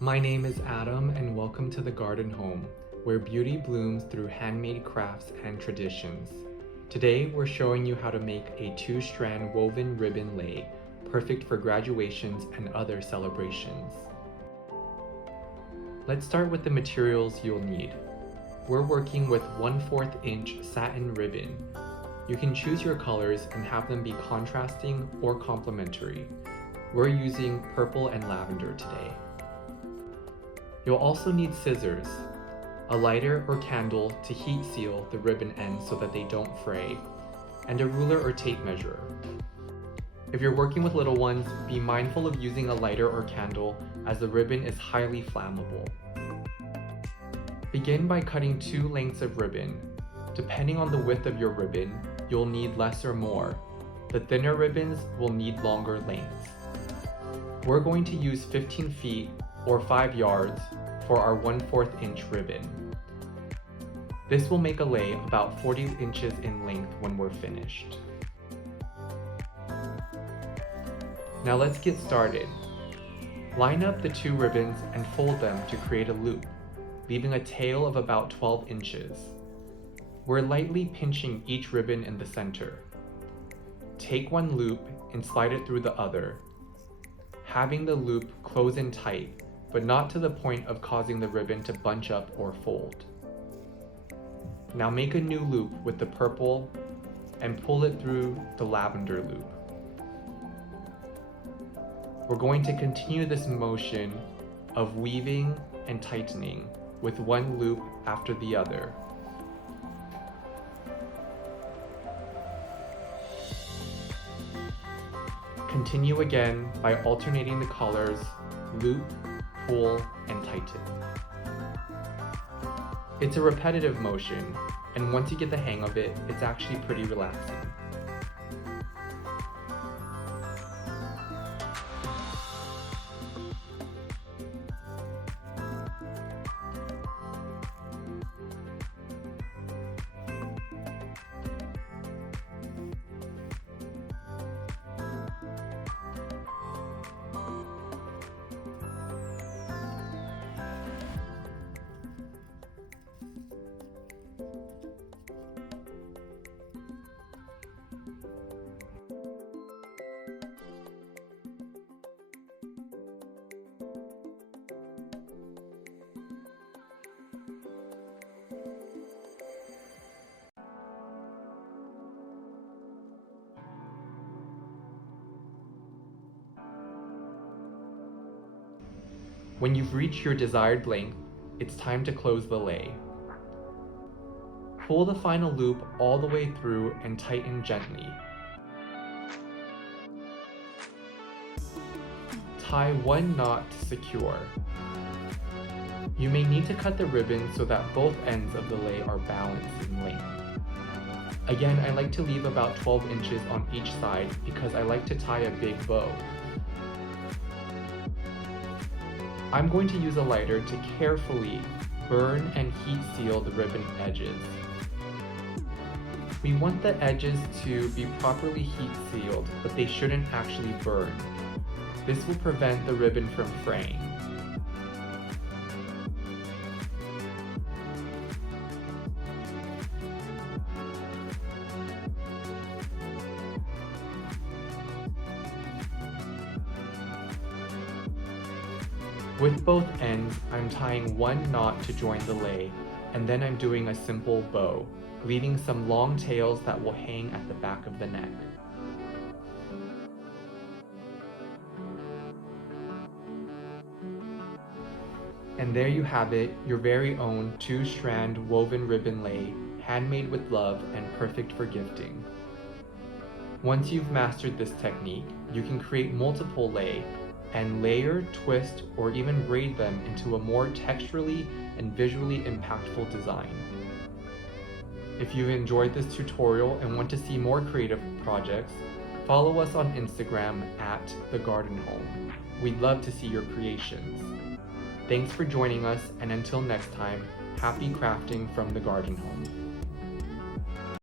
My name is Adam and welcome to the Garden Home, where beauty blooms through handmade crafts and traditions. Today we're showing you how to make a two-strand woven ribbon lei, perfect for graduations and other celebrations. Let's start with the materials you'll need. We're working with 1/4 inch satin ribbon. You can choose your colors and have them be contrasting or complementary. We're using purple and lavender today. You'll also need scissors, a lighter or candle to heat seal the ribbon ends so that they don't fray, and a ruler or tape measure. If you're working with little ones, be mindful of using a lighter or candle as the ribbon is highly flammable. Begin by cutting 2 lengths of ribbon. Depending on the width of your ribbon, you'll need less or more. The thinner ribbons will need longer lengths. We're going to use 15 feet or 5 yards for our 1/4 inch ribbon. This will make a lei about 40 inches in length when we're finished. Now let's get started. Line up the 2 ribbons and fold them to create a loop, leaving a tail of about 12 inches. We're lightly pinching each ribbon in the center. Take one loop and slide it through the other, having the loop close in tight, but not to the point of causing the ribbon to bunch up or fold. Now make a new loop with the purple and pull it through the lavender loop. We're going to continue this motion of weaving and tightening with one loop after the other. Continue again by alternating the colors, loop, pull, and tighten. It's a repetitive motion, and once you get the hang of it, it's actually pretty relaxing. When you've reached your desired length, it's time to close the lei. Pull the final loop all the way through and tighten gently. Tie one knot to secure. You may need to cut the ribbon so that both ends of the lei are balanced in length. Again, I like to leave about 12 inches on each side because I like to tie a big bow. I'm going to use a lighter to carefully burn and heat seal the ribbon edges. We want the edges to be properly heat sealed, but they shouldn't actually burn. This will prevent the ribbon from fraying. With both ends, I'm tying one knot to join the lei, and then I'm doing a simple bow, leaving some long tails that will hang at the back of the neck. And there you have it, your very own two-strand woven ribbon lei, handmade with love and perfect for gifting. Once you've mastered this technique, you can create multiple lei and layer, twist, or even braid them into a more texturally and visually impactful design. If you've enjoyed this tutorial and want to see more creative projects, follow us on Instagram at The Garden Home. We'd love to see your creations. Thanks for joining us, and until next time, happy crafting from The Garden Home.